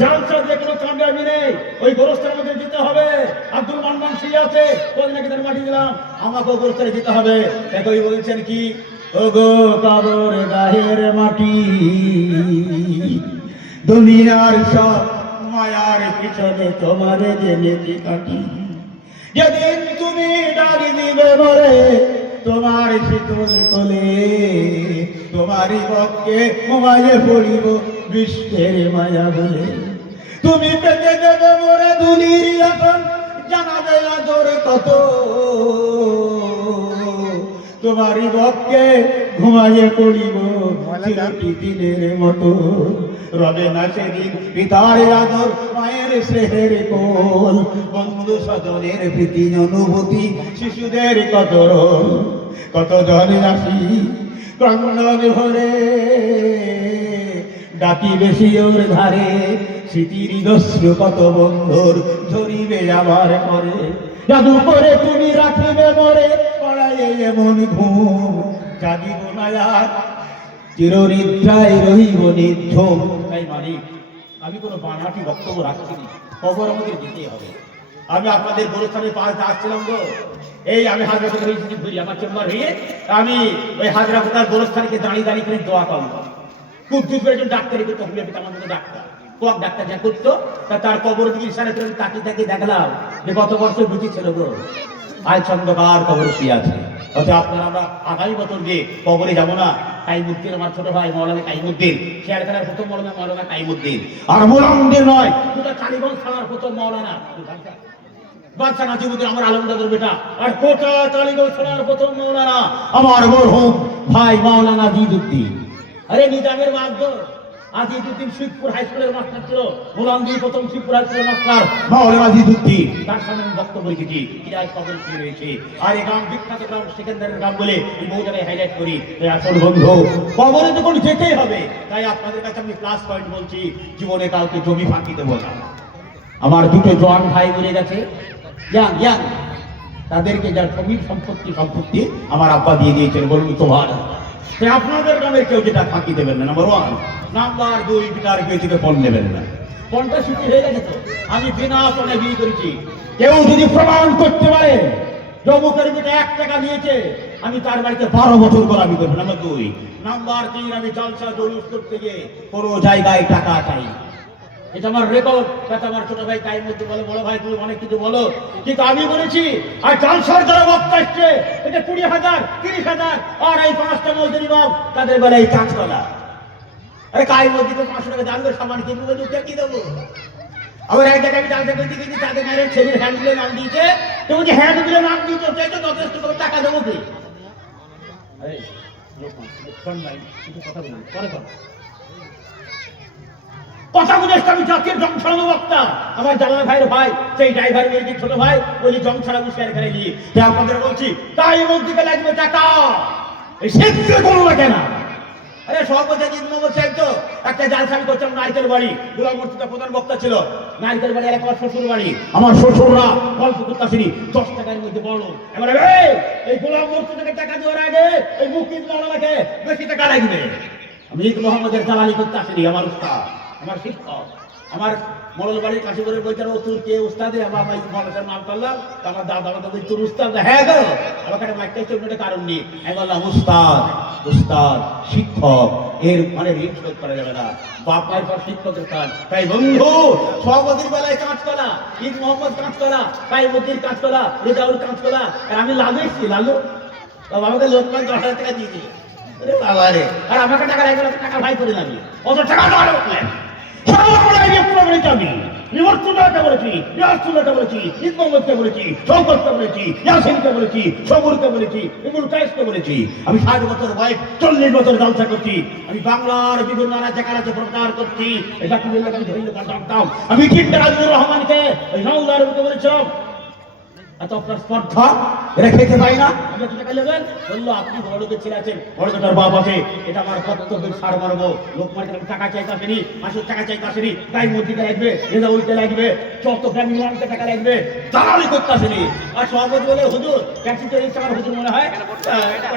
জালসা যে কোনো কামিয়াবি নেই, ওই গোরস্থানের মধ্যে যেতে হবে। আব্দুল মান্নান সেই আছে, কদিন আগে তার মাটি দিলাম, আমাকেও গোরস্থানে যেতে হবে। একই বলছেন কি, ও গো কবর গায়ের মাটি, দুনিয়ার সব মায়ার পিছনে তোমার জেনেছি কাটি। যেদিন তুমি ডাক দিবে মরে তোমার শীতল কোলে, তোমারই পক্ষে ঘুমাইয়ে পড়িব বিশ্বের মায়া বলে। তুমি পেতে দেবে মরে দুনির এখন জানাবে আদর কত, তোমারই পক্ষে ঘুমাইয়ে পড়িব চিরদিনের মতো। রবে না সেদিন পিতার আদর, মায়ের স্নেহের কোল, বন্ধু স্বজনের প্রীতি অনুভূতি, শিশুদের কদর। কত জন আসি ক্রন্দন ভরে, ডাকি বেশি ওর ধারে, স্মৃতির দস্যু কত বন্ধুর ঝরিবে যাবার পরে। জাদু করে তুমি রাখিবে মরে, পড়াইয়ে এমন ঘুম, জাগিব না আর চিরনিদ্রায় রহিব নির্ঝুম। তাই মালিক, আমি কোনো বানাটি বক্তব্য রাখছি না, খবর আমাদের দিতে হবে। আমি আপনাদের গোরস্থানের পাশ আসছিলাম গো, এই আমি হাজরা হয়েছি ঘুরি আমার চেম্বার হয়ে, আমি ওই হাজরা কোথার গোরস্থানকে দাঁড়িয়ে দাঁড়িয়ে করে দোয়া পাবো। খুব দূর করে একজন ডাক্তার করতো, আমার মতো ডাক্তার, কক ডাক্তার যা করতো, তার কবর দিকে ইশারা করে তাকিয়ে তাকিয়ে দেখলাম যে গত বছর বুঝি ছিল গো, আজ চন্দ্রকার কবরে শুয়ে আছে। অথবা আপনারা আমরা আগামী বছর যে কবরে যাবো না, কাইমুদ্দিন আমার ছোট ভাই মৌলানা কাইমুদ্দিন, শেয়ারখানার প্রথম মৌলানা কাইমুদ্দিন, আর মৌলানাদের নয় গোটা কালীগঞ্জ থানার প্রথম মৌলানা বাদশা নাজিমুদ্দিন আমার আলমদাদের বেটা, আর কোটা কালীগঞ্জ থানার প্রথম মৌলানা আমার মরহুম ভাই মৌলানা জিদুদ্দিন। আরে নিজামের মাধ্যম আজিদুদ্দিন শিবপুর হাই স্কুলের মাস্টার ছিল, গোলামদি প্রথম শিবপুর হাই স্কুলের মাস্টার মৌলানা আজিদুদ্দিন, তার সামনে আমি বক্তব্য রেখেছি। কিরায় কবর শুয়ে রয়েছে, আর এই গ্রাম বিখ্যাত গ্রাম সেকেন্দারের গ্রাম বলে বহু জায়গায় হাইলাইট করি। আসল বন্ধু, কবরে যখন যেতেই হবে, তাই আপনাদের কাছে আমি প্লাস পয়েন্ট বলছি, জীবনে কাউকে জমি ফাঁকি দেবো না। আমার দুটো জওয়ান ভাই মরে গেছে, ইয়াং ইয়াং, তাদেরকে যার জমির সম্পত্তি আমার আব্বা দিয়ে দিয়েছেন, বলুন তোমার আপনাদের গ্রামের কেউ যেটা ফাঁকি দেবেন না। নাম্বার 1, নাম্বার 2, পিতার কেউ থেকে পণ নেবেন না। পণটা ছুটি হয়ে গেছে তো, আমি বিনা পণে বিয়ে করেছি। কেউ যদি প্রমাণ করতে পারে জমুকের বেটা 1 টাকা নিয়েছে, আমি তার বাড়িতে 12 বছর গোলামি করবো। নাম্বার 2, নাম্বার 3, আমি জলসা জলুস করতে গিয়ে কোনো জায়গায় টাকা চাই। এটা আমার রেকর্ড। আমার ছোট ভাই কাইমুদ্দিন বলে, বড় ভাই তুমি অনেক কিছু বলো, কিন্তু আমি বলেছি আর জালসার যারা বক্তা আসছে এটা 20,000 30,000, আর এই 5টা মজুরি বাব তাদের বেলায় কাজ করা। আরে কাইমুদ্দিন তো 500 টাকা জানবে সামান কিনবো, বলছি কি দেবো। আবার এক জায়গায় আমি জালসা করতে গেছি, তাদের গাড়ির ছেলের হ্যান্ডবিলে নাম দিয়েছে, তো বলছি হ্যান্ডবিলে নাম দিয়েছে, ওটাই তো যথেষ্ট, করে টাকা দেবো কি? কথা বলুন, পরে কথা কথা বুঝে আমি জাতির জং ছড়ানো বক্তা। আমার জালাল ভাইয়ের ভাই সেই ড্রাইভার মেয়েদের ছোট ভাই বলি জং ছড়াবো শেয়ার করে নিয়ে, আপনাদের বলছি তাই মধ্যে লাগবে টাকা, এই শিখতে কোনো লাগে না। আরে সভাপতি নম্বর সাহেব তো একটা জালসামি করছিলাম নারকেল বাড়ি, গোলাম মর্তুজা প্রধান বক্তা ছিল, নারকেল বাড়ি এলাকার শ্বশুর বাড়ি, আমার শ্বশুররা গল্প করতেছিনি 10 টাকার মধ্যে বড়। এবার এই গোলাম মর্তুজাকে টাকা দেওয়ার আগে এই মুক্তিদ মাওলানাকে বেশি টাকা লাগবে। আমি মোহাম্মদের জালালি করতে আসিনি, আমার উস্তাদ, আমার শিক্ষক, আমার মরল বাড়ির কাশিপুরের বইটার ও তুর কে উস্তাদে আমার মানুষের নাম করলাম, আমার দাদা আমাকে তোর উস্তাদ, হ্যাঁ গো আমাকে একটা মাইকটা চলবে কারণ নেই, আমি বললাম উস্তাদ উস্তাদ শিক্ষক, এর মানে ঋণ শোধ করা যাবে না, বাপ মায়ের পর শিক্ষকের কাজ। তাই বন্ধু সভাপতির বেলায় কাজ করা, ঈদ মোহাম্মদ কাজ করা, কাইমুদ্দিন কাজ করা, রেজাউল কাজ করা, আর আমি লালু এসছি, লালু আমাকে লোকমান 10,000 টাকা দিয়েছি। আরে বাবা রে, আর আমাকে টাকা লাগবে, টাকা ভাই করে আমি অত টাকা দেওয়ার উঠলেন আমি বিমর্তনাকে বলেছি, ইয়াসুল্লাহকে বলেছি, ঈদ মোহাম্মদকে বলেছি, শওকতকে বলেছি, ইয়াসিনকে বলেছি, সবুরকে বলেছি, ইবনুল কায়েসকে বলেছি। আমি 60 বছর বয়স 40 বছর জলসা করছি, আমি বাংলার বিভিন্ন জায়গাতে প্রচার করছি। এটা কি বললাম, আমি ধরে জানতাম। আমি চিন্তা রাজুর রহমানকে ওই নওদার মতো বলেছিলাম, এত আপনার স্পর্ধা, এটা খেতে পাই না, আপনি এত টাকা নেবেন? বললো আপনি বড় লোকের ছেলে আছেন, বড় লোকের বাপ আছে, এটা আমার কর্তব্যের সার মারবো। লোক মার্কেট আমি টাকা চাইতে আসেনি, মাসের টাকা চাইতে আসেনি, তাই মসজিদে লাগবে, রেজা উল্টে লাগবে, যত গ্রামীণ মানুষকে টাকা লাগবে, দালালি করতে আসেনি। আর সভাপতি বলে হুজুর ট্যাক্সি চলে এসছে, আমার হুজুর মনে হয়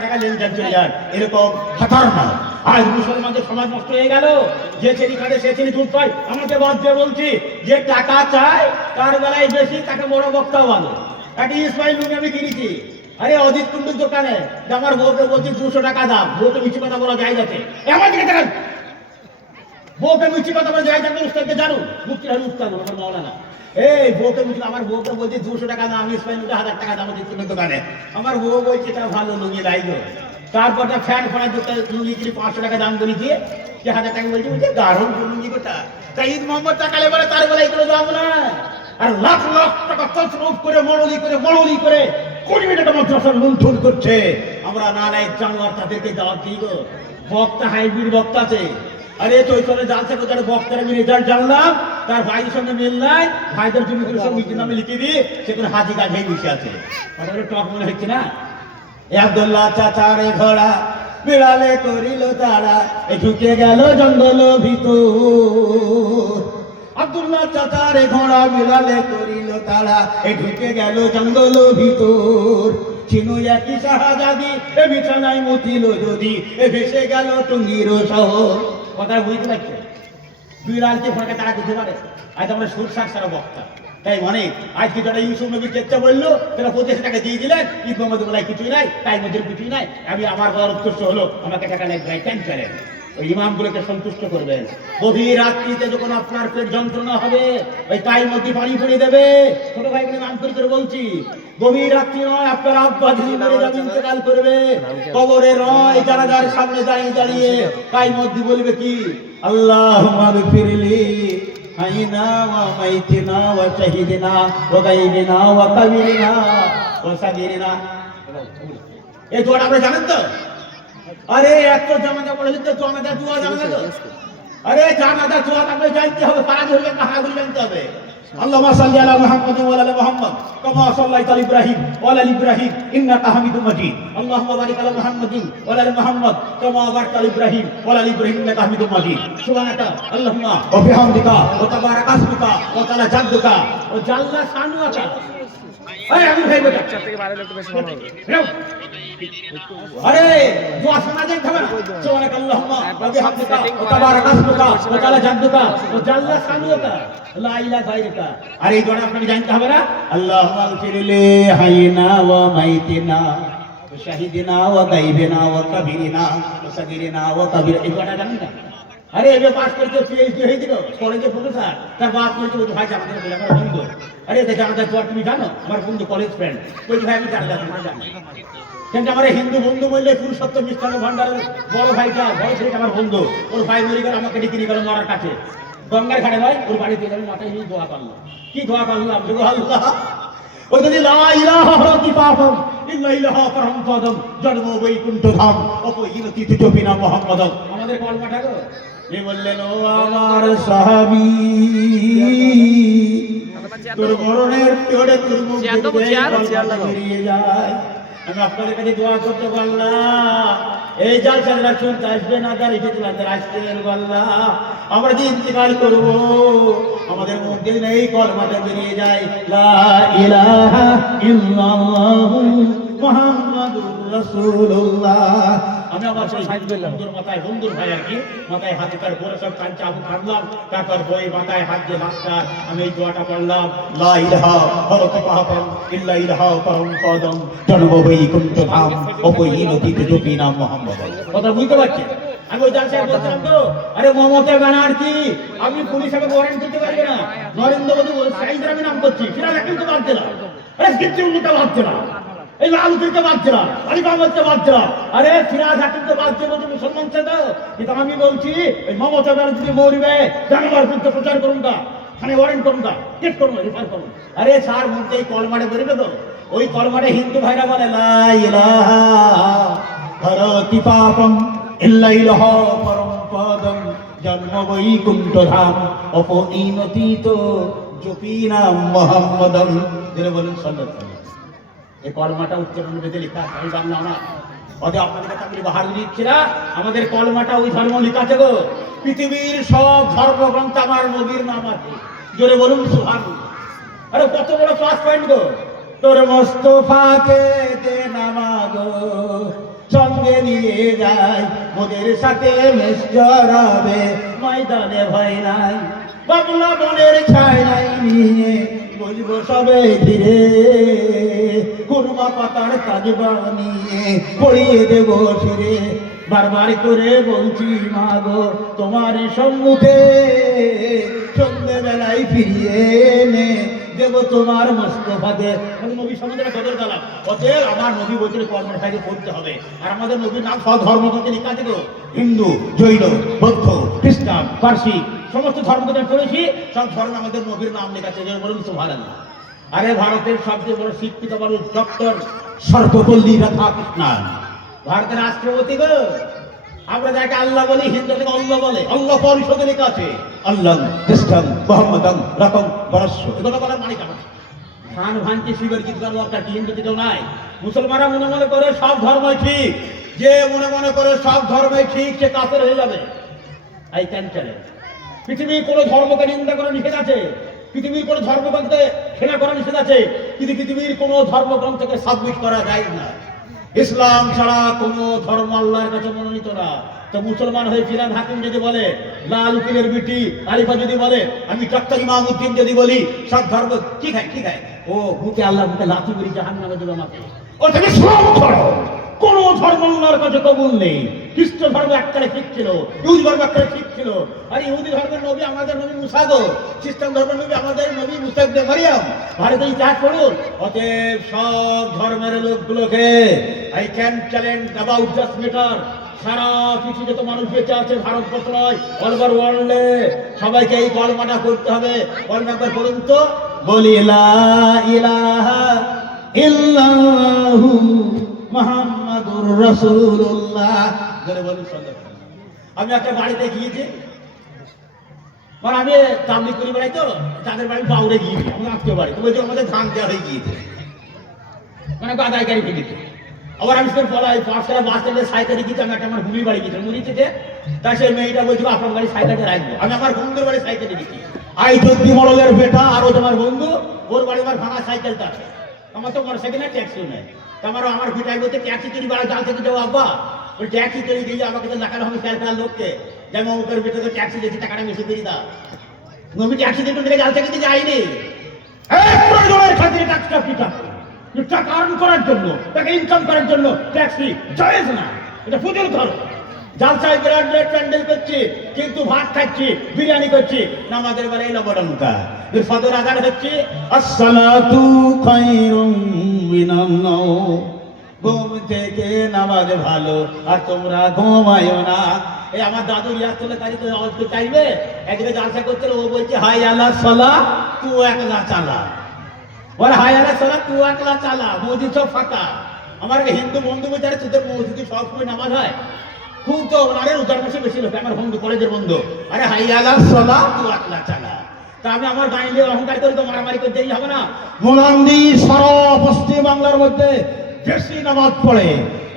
টাকা লেনদেন চলে যান, এরকম খতরনাক। আজ মুসলমানদের সমাজ নষ্ট হয়ে গেল। যে ছেলে কাটে সে ছেলে দুধ পায়। আমাকে বাদ দিয়ে বলছি, যে টাকা চায় তার বেলায় বেশি, তাকে বড় বক্তাও ভালো। একটা ইসমাইল রুমে আমি কিনেছি, আরে অজিত কুন্ডুর দোকানে, যে আমার বউকে বলছি 200 টাকা দাম। বউকে মিছি কথা বলা যায় যাতে এমন দিকে দেখেন, বউকে মিছি কথা বলা যায় যাতে উস্তাদকে জানুন, মুক্তি হারি উস্তাদ আমার মাওলানা। এই বউকে মিছি, আমার বউকে বলছি 200 টাকা দাম, ইসমাইল 1000 টাকা দাম অজিত কুন্ডুর দোকানে। আমার বউ বলছে এটা ভালো লুঙ্গি লাইলো। তারপর ফ্যান ফোনা দুটো লুঙ্গি কিনে 500 টাকা দাম করে দিয়ে 1000 টাকা বলছি, বলছে দারুণ লুঙ্গি গোটা। তাই ঈদ মোহাম্মদ টাকালে বলে, তার বলে এগুলো দাম না। আর লাখ লাখ টাকা তছরূপ করে মরলি করে কোটি টাকা মাদ্রাসার লুণ্ঠন করছে। আমরা না নাই জানোয়ার তাদেরকে দাওয়াত দিই গো। বক্তা হাইব্রিড বক্তা আছে। আরে চৈতন্য জানছে কোথায় বক্তার আমি রেজাল্ট জানলাম, তার ভাইয়ের সঙ্গে মিল নাই, ভাইদের জমি করে সব নিজের নামে লিখে দিই, সেখানে হাজি গাছ হয়ে বসে আছে। আমাদের টক মনে হচ্ছে না? আব্দুল্লাহ চাচারে ঘোড়া বিড়ালে করিল তারা, ঢুকে গেল জঙ্গল ভিতর। আব্দুল্লাহ চাচারে ঘোড়া বিড়ালে করিল তারা, ঢুকে গেল জঙ্গল ভিতর। চিনু একই শাহজাদি, বিছানায় মুতিল যদি, ভেসে গেল টুঙ্গির শহর। কথা বুঝতে পারছে? বিড়ালকে ফোনকে তারা দিতে পারে। আজ আমরা সুরসার সারা বক্তা, তাই মানে আজকে যারা ইউসুফ নবী চেষ্টা বললো, তারা 25 টাকা দিয়ে দিলেন, ঈদ মোহাম্মদ বলাই কিছুই নাই, তাই মধ্যে কিছুই নাই। আমি আমার বলার উদ্দেশ্য হলো, আমাকে টাকা লাগবে, ক্যান্সারের ওই ইমামগুলোকে সন্তুষ্ট করবেন। গভীর রাত্রিতে যখন আপনার পেট যন্ত্রণা হবে, ওই তাই মধ্যে পানি পড়ে দেবে। ছোট ভাই বোনের নাম করে বলছি, গভীর রাত্রি নয়, আপনার আব্বা যিনি মরে যাবে, ইন্তেকাল করবে, কবরে নয়, জানাজার সামনে দাঁড়িয়ে দাঁড়িয়ে তাই মধ্যে বলবে কি, আল্লাহুম্মা গফিরলি হাইনা ওয়া মাইতিনা ওয়া শাহিদিনা ওয়া গায়বিনা ওয়া কাবিরিনা ওয়া সাগিরিনা। এই দোয়াটা আপনি জানেন তো? আরে এত জানাজা পড়ে দিতে, জানাজা দোয়া জানেন তো? আরে জানাজা দোয়া আপনি জানতে হবে, পারা ধরলে কাহাগুলি জানতে হবে। আল্লাহুম্মা সাল্লি আলা মুহাম্মাদ ওয়া আলা মুহাম্মাদ কামা সাল্লাইতা আলা ইব্রাহিম ওয়া আলা ইব্রাহিম ইন্নাকা হামিদুম মাজিদ। আল্লাহুম্মা বারিক আলা মুহাম্মাদিন ওয়া আলা মুহাম্মাদ কামা বারাকতা আলা ইব্রাহিম ওয়া আলা ইব্রাহিম ইন্নাকা হামিদুম মাজিদ। সুবহানাকা আল্লাহুম্মা ওয়া বিহামদিকা ওয়া তাবারাকা ইসমুকা ওয়া তাআলা জাদ্দুকা ওয়া জাল্লা শানুকা। এই আমি ভাই বেটা চার থেকে 12 একটু বেশি ভালো হবে। আরে দোয়া শোনা যায় খাবার। সুবহানাকা আল্লাহুম্মা ওয়া বিহামদিকা ওয়া তাবারাকা ইসমুকা ওয়া তাআলা জাদ্দুকা ওয়া জাল্লা শানুকা লা ইলাহা ইল্লাকা। আর এই দোয়াটা আপনাকে জানতে হবে না? আল্লাহুম্মা গফিরলি হাইনা ওয়া মাইতিনা ওয়া শাহিদিনা ওয়া গায়বিনা ওয়া কাবিরিনা ওয়া সাগিরিনা ওয়া কাবির। এই দোয়াটা জানেন না? আরে এবে পাস করতে পিএইচডি হয়ে গেল, কলেজে প্রফেসর, তার বাপ বলছে ওই ভাই আমাদের বলে আমার বন্ধু। আরে দেখে আমাদের দোয়া তুমি জানো? আমার বন্ধু কলেজ ফ্রেন্ড ওই ভাই, আমি জানি না, তোমরা জানো? কিন্তু আমার হিন্দু বন্ধু বললে পুরুষোত্তম মিষ্টান্ন ভান্ডারের বড় ভাইটা, বড় ছেলেটা আমার বন্ধু। ওর ভাই মরে গেল, আমাকে ডেকে নিয়ে গেল মরার কাছে, গঙ্গার ঘাটে নয়, ওর বাড়িতে গেল, মাথায় নিয়ে দোয়া করলো। কি দোয়া করলাম? আল্লাহ ওই যদি লা ইলাহা ইল্লাল্লাহ ইল্লা ইলাহা পরমপদম জন্ম বৈকুণ্ঠ ধাম অপহীনতি তুজবিনা মুহাম্মাদম। আমাদের কলমাটা গো। এ বললেন, ও আমার সাহাবী, তোর মরণের পরে তোর মুখ বেরিয়ে যায়। আমি আপনাদের কাছে দোয়া করতে পারলাম, এই জালসারা শুনতে আসবে না, তার এসে তোমাদের আসতে আল্লাহ, আমরা যে ইন্তেকাল করব, আমাদের মধ্যে এই কলমাটা বেরিয়ে যায়, লা ইলাহা ইল্লাল্লাহু মুহাম্মাদুর রাসূলুল্লাহ। আমি আমার সেই বন্ধুর মাথায়, বন্ধুর ভাই আর কি, মাথায় হাত তার পরে সব কাঞ্চা আবু কাটলাম, তারপর বই মাথায় হাত দিয়ে মাস্টার আমি এই দোয়াটা পড়লাম, লা ইলাহা ইল্লা ইলাহা পরমপদম জন্ম বৈকুণ্ঠ ধাম অপহীনতি তুজবিনা মুহাম্মাদম। কথা বুঝতে পারছেন? আমি ওই জালসায় বলছিলাম তো, আরে মমতা ব্যানার্জি, আমি পুলিশ আমাকে ওয়ারেন্ট দিতে পারবে না, নরেন্দ্র মোদী সাইজের আমি নাম করছি, ফিরাজ হাকিমকে বাদ না, আরে কিচ্ছু উন্নতা বাদ না, এই লালুকে বাদ না, আলী মোহাম্মদকে বাদ না, আরে ফিরাজ হাকিমকে বাদ দিয়ে বলছি মুসলমান ছেড়ে। কিন্তু আমি বলছি এই মমতা ব্যানার্জি মরবে, জানোয়ার বিরুদ্ধে প্রচার করুন না, থানায় ওয়ারেন্ট করুন না, টেস্ট করুন, রিফার করুন। আরে স্যার মধ্যে এই কলমারে বেরোবে তো, ওই কলমারে হিন্দু ভাইরা বলে লা ইলাহা হরতি পাপম ইল্লা ইলাহা পরমপদম জন্ম বৈকুণ্ঠ ধাম অপহীনতি তুজবিনা মুহাম্মাদম। বলেন সাল্লাল্লাহু আলাইহি ওয়াসাল্লাম। এই কলমাটা উচ্চারণ বেঁধে লেখা আছে, আমি বাংলা না অতএব আপনাদের কাছে আমি বাহার দিচ্ছি না, আমাদের কলমাটা ওই ধর্ম লেখা আছে গো। পৃথিবীর সব ধর্মগ্রন্থ আমার নবীর নাম আছে, জোরে বলুন সুবহানাল্লাহ। আরে কত বড় ক্লাস পয়েন্ট গো, তোর মোস্তফাকে দে নামাগো, সঙ্গে নিয়ে যাই মোদের সাথে মেসজরাবে, ময়দানে ভয় নাই, বাবলা বনের ছায় নাই নিয়ে বলবো সবে ধীরে, কুরমা পাতার কাজবা নিয়ে পড়িয়ে দেব ফিরে, বারবার করে বলছি মাগো তোমার সম্মুখে, সন্ধ্যেবেলায় ফিরিয়ে এনে দেব তোমার মোস্তফাকে। নবী সম্বন্ধে কদর কালাম, অতএব আমার নবী বইতে কর্মটাকে করতে হবে। আর আমাদের নবীর নাম সব ধর্মগ্রন্থে লেখা আছে, হিন্দু, জৈন, বৌদ্ধ, খ্রিস্টান, পার্সি সমস্ত ধর্মকে পড়েছি, সব ধর্মে আমাদের নবীর নাম লেখা আছে, বলুন সুবহানাল্লাহ। আরে ভারতের সবচেয়ে বড় শিক্ষিত মানুষ ডক্টর সর্বপল্লী রাধাকৃষ্ণন, ভারতের রাষ্ট্রপতি গো। আমরা যাকে আল্লাহ বলি, হিন্দু থেকে আল্লাহ বলে, আল্লাহ পরিষদে লেখা আছে আল্লাহ খ্রিস্টান মোহাম্মদান রকম বরস্য, এগুলো বলার মানে কেমন ধান ভাঙছে শিবের গীত গান দরকার কি? হিন্দু থেকেও নাই। মুসলমানরা মনে মনে করে সব ধর্মই ঠিক, যে মনে মনে করে সব ধর্মই ঠিক সে কাফের হয়ে যাবে। আই ক্যান চ্যালেঞ্জ, পৃথিবীর কোনো ধর্মকে নিন্দা করা নিষেধ আছে, পৃথিবীর কোনো ধর্মগ্রন্থে ঘৃণা করা নিষেধ আছে, কিন্তু পৃথিবীর কোনো ধর্মগ্রন্থকে সাবমিট করা যায় না। ইসলাম ছাড়া কোনো ধর্ম আল্লাহর কাছে মনোনীত না। তো মুসলমান হয়ে ফিরাদ হাকিম যদি বলে, লাল উকিলের বিটি আলিফা যদি বলে, আমি ডক্টর ইমামউদ্দিন যদি বলি, সব ধর্ম ঠিক হয়, ও বুকে আল্লাহ বুকে লাথি মেরে জাহান্নামে দেবে আমাকে। ও থেকে ইসলাম ছাড়া কোন ধর্ম আল্লাহর কাছে কবুল নেই। খ্রিস্ট ধর্ম এককালে ঠিক ছিল, ইহুদি ধর্ম এককালে ঠিক ছিল। আর ইহুদি ধর্মের নবী আমাদের নবী মুসা গো, খ্রিস্টান ধর্মের নবী আমাদের নবী মুসা ইবনে মারিয়াম। ভারতের ইতিহাস পড়ুন। অতএব সব ধর্মের লোকগুলোকে I can challenge about just matter, সারা পৃথিবীতে যত মানুষ বেঁচে আছে, ভারতবর্ষ নয় অল ওভার ওয়ার্ল্ডে, সবাইকে এই কলমাটা করতে হবে। কলমা একবার পড়ুন তো, বলি লা ইলাহা ইল্লাল্লাহু মুহাম্মাদুর রাসূলুল্লাহ, জোরে বলুন সাল্লাল্লাহু আলাইহি ওয়াসাল্লাম। আমি একটা বাড়িতে গিয়েছি, মানে আমি তাবলীগ করি বেড়াই তো, তাদের বাড়ি বাউরে গিয়েছি, আমাদের আত্মীয় বাড়ি। তো বলছি আমাদের ধান দেওয়া হয়ে গিয়েছে, মানে গাদায় গাড়ি ফেলেছে। আবার আমি সেখানে পলাই পাঁচতলা বাস স্ট্যান্ডে সাইকেলে গিয়েছি, আমি একটা আমার হুমির বাড়ি গিয়েছিলাম, মুড়িতে। তাই সেই মেয়েটা বলছিল আপনার বাড়ি সাইকেলে রাখবো, আমি আমার বন্ধুর বাড়ি সাইকেলে গেছি। আই চৌধুরী মডেলের বেটা আর ওই তোমার বন্ধু, ওর বাড়ি আমার ভাঙা সাইকেলটা আছে, আমার তো মোটর সাইকেল ট্যাক্সিও নেই। আমার ভিটাই বলতে ট্যাক্সি তৈরি বাড়ি জাল থেকে যাবো আব্বা, ওই ট্যাক্সি তৈরি দিয়ে আমাকে তো দেখানো হবে খেয়াল খেলার লোককে, যেমন ওপের ভিতরে ট্যাক্সি দিয়েছি, টাকাটা বেশি দিয়ে দাও। আমি ট্যাক্সি দিয়ে জাল থেকে যাইনি, খাতিরে টাকা টাকা আর্ন করার জন্য, টাকা ইনকাম করার জন্য ট্যাক্সি জায়েজ না, এটা ফুজুল ধরো। জালসায় বিরাট বিরাট প্যান্ডেল করছি, কিন্তু ভাত খাচ্ছি, বিরিয়ানি করছি, নামাজের বেলা এই লবডঙ্কা ফজর আযান হচ্ছে, আসসালাতু খায়রুম মিনান নাওম, ঘুম থেকে নামাজ ভালো, আর তোমরা ঘুমায়ো না। এই আমার দাদু রিয়াজ চলে তারিখে আওয়াজ করতে চাইবে, একদিকে জালসা করছিল, ও বলছে হাই আলা সালাহ তু একলা চালা, বলে হাই আলা সালাহ তু একলা চালা, মসজিদ সব ফাঁকা। আমার হিন্দু বন্ধু বেচারে তোদের মসজিদে সবসময় নামাজ হয়, খুব তো আরে উত্তর মাসে বেশি লোক, আমার বন্ধু কলেজের বন্ধু, আরে হাই আলা সালাহ তু একলা চালা। তা আমি আমার গাঁয়ে নিয়ে অহংকার করি তো মারামারি করতে হবে না। মোলান্দি সারা পশ্চিম বাংলার মধ্যে বেশি নামাজ পড়ে।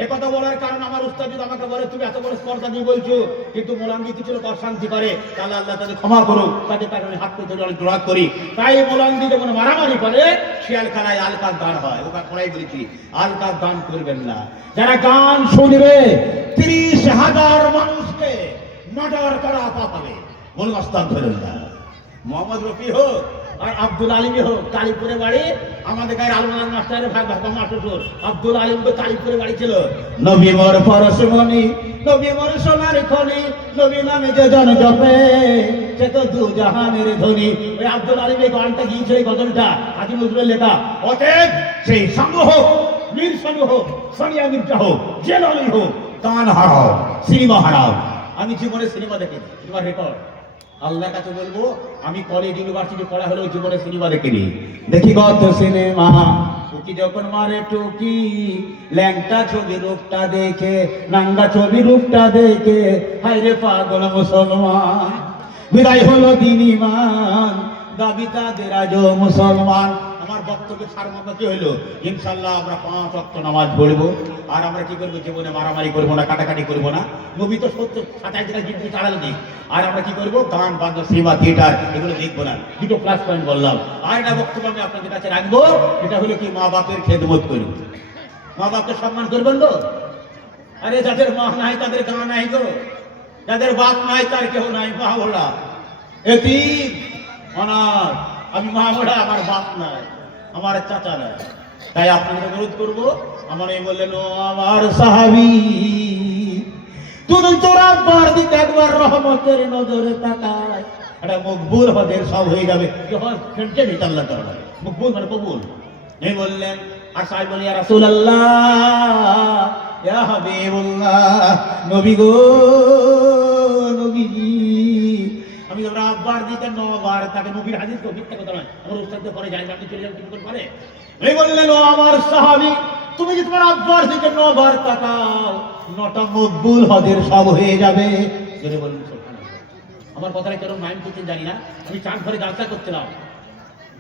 একথা বলার কারণ আমার উস্তাদ যদি আমাকে বলে তুমি এত বড় স্পর্ধা দিয়ে বলছো, কিন্তু মোলান্দি কিছু লোক অশান্তি করে, তাহলে আল্লাহ তাদের ক্ষমা করুক, তাদের কারণে হাত পেতে অনেক জোড়া করি। তাই মোলান্দি যখন মারামারি করে, শিয়াল খেলায় আলকার দান হয়, ওটা পড়াই বলেছি, আলকার দান করবেন না। যারা গান শুনবে 30,000 মানুষকে মার্ডার করা পাপ হবে, বলুন আস্তাগফিরুল্লাহ। মোহাম্মদ রফি হোক আর আব্দুল আলিমই হোক, কালীপুরে বাড়ি, আমাদের গায়ের আলমার মাস্টারের ভাই শ্বশুর আব্দুল আলিমকে কালীপুরে বাড়ি ছিল। নবী মোর পরশমণি, নবী মোর সোনার খনি, নবী নামে যে জন জপে সে তো দু জাহানের ধনী। ওই আব্দুল আলিম এই গানটা গিয়েছিল, এই গজলটা হাজি নজরুলের লেখা। অতএব সেই সঙ্গ হোক, মীর সঙ্গ হোক, সানিয়া মির্জা হোক, জেলালি হোক, গান হারাও, সিনেমা হারাও। আমি জীবনে সিনেমা দেখেছি, তোমার রেকর্ড আল্লাহর কাছে বলবো, আমি কলেজ ইউনিভার্সিটি পড়া হলেও জীবনে সিনেমা দেখিনি। দেখি কত সিনেমা, টুকি যখন মারে টুকি, ল্যাংটা ছবি রূপটা দেখে, নাঙ্গা ছবি রূপটা দেখে, হায়রে পাগল মুসলমান, বিদায় হলো দিন ইমান, দাবি তাদের আজও মুসলমান। আমার বক্তব্যের সারমর্ম কি হলো, ইনশাআল্লাহ আমরা 5 ওয়াক্ত নামাজ পড়বো, আর আমরা কি করবো, জীবনে মারামারি করবো না, কাটাকাটি করবো না। নবী তো 70-27 টাকা জিনিস চালালো দিই। আর আমরা কি করবো, গান বাজনা সিনেমা থিয়েটার এগুলো দেখবো না। দুটো প্লাস পয়েন্ট বললাম। আর একটা বক্তব্য আমি আপনাদের কাছে রাখবো, এটা হলো কি, মা বাপের খেদমত করি। মা বাপকে সম্মান করবেন তো? আরে যাদের মা নাই তাদের গা নাই গো, যাদের বাপ নাই তার কেউ নাই। মা বলা এতিম অনাথ, আমি মা বলা, আমার বাপ নাই, আমার চাচা নাই। তাই আপনাদের অনুরোধ করবো, আমার এই বললেন, ও আমার সাহাবী, তুই তোরা বার দিতে একবার রহমতের নজরে তাকায়, এটা মকবুল হদের সব হয়ে যাবে। যখন ফেলছে নি আল্লাহ তাআলা, মকবুল মানে কবুল। এই বললেন, আর সাহেব বলি, ইয়া রাসূলুল্লাহ, ইয়া হাবিবুল্লাহ, নবী গো, নবীজি, আমি আমরা আব্বার দিতে 9 বার তাকে নবীর হাদিস তো মিথ্যা কথা নয়, আমার উস্তাদদের পরে যাই, আপনি চলে যাবেন কি করে? এই বললেন, ও আমার সাহাবী, তুমি যে তোমার আব্বার দিকে 9 বার তাকাও, 9টা মকবুল হদের সব হয়ে যাবে। জোরে বলুন সুবহানাল্লাহ। আমার কথাটা কেন মাইন্ড করছেন জানি না। আমি চাঁদ ঘরে জালসা করছিলাম,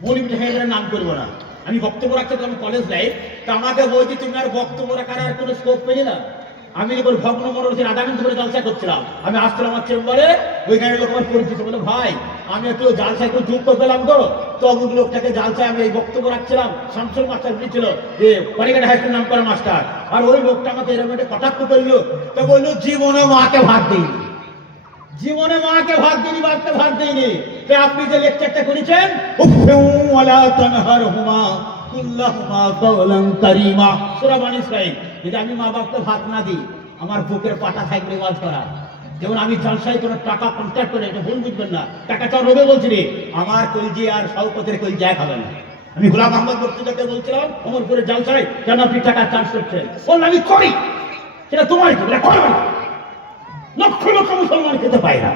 মৌলভী সাহেবের নাম করবো না, আমি বক্তব্য রাখতে, আমি কলেজ লাইফ, তা আমাকে বলছি তুমি আর বক্তব্য রাখার আর কোনো স্কোপ পেলে না। আমি এবার ভগ্ন মনোরথের আধা মিনিট ধরে জালসা করছিলাম, আমি আসছিলাম আমার চেম্বারে, ওইখানে লোক আমার পরিচিত, বলে ভাই আমি একটু জালসায় একটু যুক্ত পেলাম তো অমুক লোকটাকে জালসায় আমি এই বক্তব্য রাখছিলাম, শামসুল মাস্টার বলেছিল যে পানিঘাট হাই স্কুল নাম করা মাস্টার, আর ওই লোকটা আমাকে এরকম একটা কটাক্ষ করলো, তো বললো জীবনে মাকে ভাত দিইনি, জীবনে মাকে ভাত দিইনি, বাপকে ভাত দিইনি। তাই আপনি যে লেকচারটা করেছেন, উফু ওয়ালা তানহারহুমা কুল্লাহুমা কাওলান কারীমা, সূরা বনী ইসরাঈল, যদি আমি মা বাপকে ভাত না দিই, আমার বুকের পাটা থাকবে ওয়াজ করা। যেমন আমি জলসায় কোনো টাকা কন্ট্যাক্ট করে, এটা ভুল বুঝবেন না, টাকা চর রবে বলছি রে, আমার কলজি আর শওকতের কলজি এক হবে না। আমি গোলাম আহমদ বক্তৃতাকে বলছিলাম অমরপুরের জলসায়, কেন আপনি টাকা চার্জ করছেন? বললাম আমি করি, সেটা তোমার কি, এটা করবে না। লক্ষ লক্ষ মুসলমান খেতে পায় না,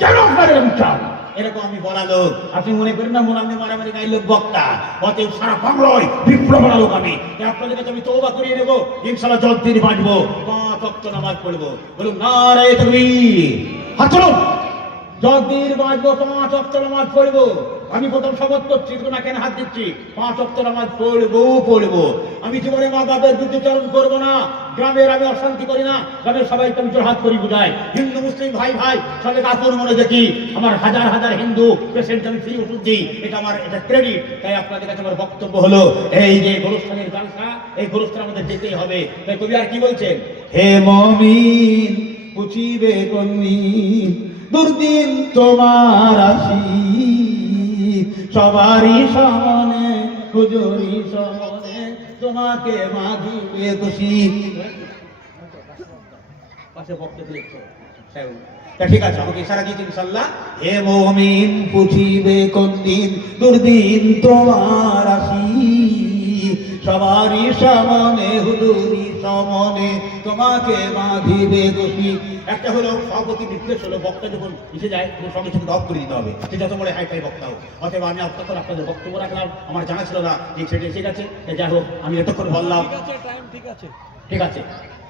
কেন আপনাদের আমি চান? এরকম আমি বলা লোক, আপনি মনে করেন না মোলামে মারামারি গাই লোক বক্তা, অতএব সারা বাংলায় বিপ্লব বলা লোক আমি। আপনাদের কাছে আমি তওবা করিয়ে নেবো, ইনশাআল্লাহ জল দিন বাঁচবো, 5 ওয়াক্ত নামাজ পড়বো। বলুন নারায়ে তাকবীর, হাত তুলুন। যতদিন বাঁচবো 5 ওয়াক্ত নামাজ পড়বো। আমি প্রথম শপথ করছি, না কেন হাত দিচ্ছি, 5 ওয়াক্ত নামাজ পড়বো। আমি জীবনে মা বাবার বিরুদ্ধাচরণ করবো না। গ্রামের আমি অশান্তি করি না, গ্রামের সবাইকে আমি হাত করি বুঝাই। হিন্দু মুসলিম ভাই ভাই সবাইকে আপন মনে দেখি। আমার হাজার হাজার হিন্দু পেশেন্ট আমি ফ্রি ওষুধ দিই, এটা আমার এটা ক্রেডিট। তাই আপনাদের কাছে আমার বক্তব্য হলো, এই যে গোরস্থানের জালসা, এই গোরস্থান আমাদের যেতেই হবে। তাই কবি আর কি বলছেন, হে মুমিন পুছিবে কোনদিন, দুর্দিন তোমার আসি, সবারই সামনে হুজুরি সামনে তোমাকে মাঝিবে খুশি। পাশে বক্তব্য লিখছো, ঠিক আছে, আমাকে ইশারা দিয়েছে ইনশাআল্লাহ। হে মুমিন পুছিবে কোনদিন, দুর্দিন তোমার আসি, সবারই সামনে হুজুরি সামনে তোমাকে বাঁধিবে দোষী। একটা হলো সভাপতি নির্দেশ হলো, বক্তা যখন মিশে যায় সঙ্গে সঙ্গে অফ করে দিতে হবে, সে যত বড় হাইফাই বক্তা হোক। অতএব আমি তখন আপনাদের বক্তব্য রাখলাম, আমার জানা ছিল না যে সেটা ঠিক আছে। যাই হোক, আমি এতক্ষণ বললাম ঠিক আছে,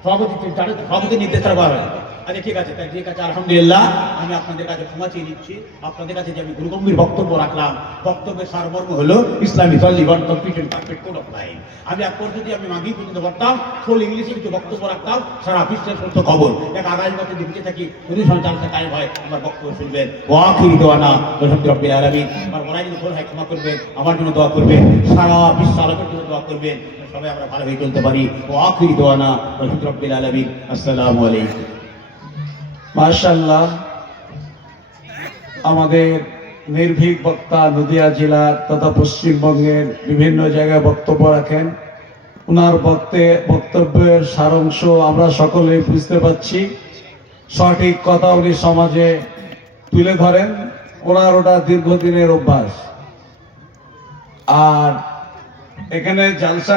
সভাপতি নির্দেশ করা হয়। আচ্ছা ঠিক আছে, তাই ঠিক আছে, আলহামদুলিল্লাহ। আমি আপনাদের কাছে ক্ষমা চেয়ে নিচ্ছি, আপনাদের কাছে যে আমি গুরুগম্ভীর বক্তব্য রাখলাম, বক্তব্যের সারমর্ম হলো ইসলামী liver complete perfect code of life. আমি আপনার যদি আমি মাগি পর্যন্ত বলতাম, ফুল ইংলিশে কিছু বক্তব্য রাখতাম, সারা বিশ্বের সত্য খবর, এক আগামী বছর দিকে থাকি যদি সঞ্চালনটা কায়েম হয়, আমার বক্তব্য শুনবেন। ও আখিরি দোয়ানা রব্বিল আলামিন। আমার মনে যদি ভুল হয় ক্ষমা করবেন, আমার জন্য দোয়া করবেন, সারা বিশ্ব আলোকের জন্য দোয়া করবেন, সবাই আমরা ভালো হয়ে চলতে পারি। ও আখিরি দোয়ানা রব্বিল আলামিন। আসসালামু আলাইকুম। মাশাআল্লাহ, আমাদের নির্ভীক বক্তা নদিয়া জেলার তথা পশ্চিমবঙ্গের বিভিন্ন জায়গায় বক্তব্য রাখেন। ওনার বক্তব্যের সারাংশ আমরা সকলে বুঝতে পারছি, সঠিক কথা উনি সমাজে তুলে ধরেন, ওনার ওটা দীর্ঘদিনের অভ্যাস। আর এখানে জালসা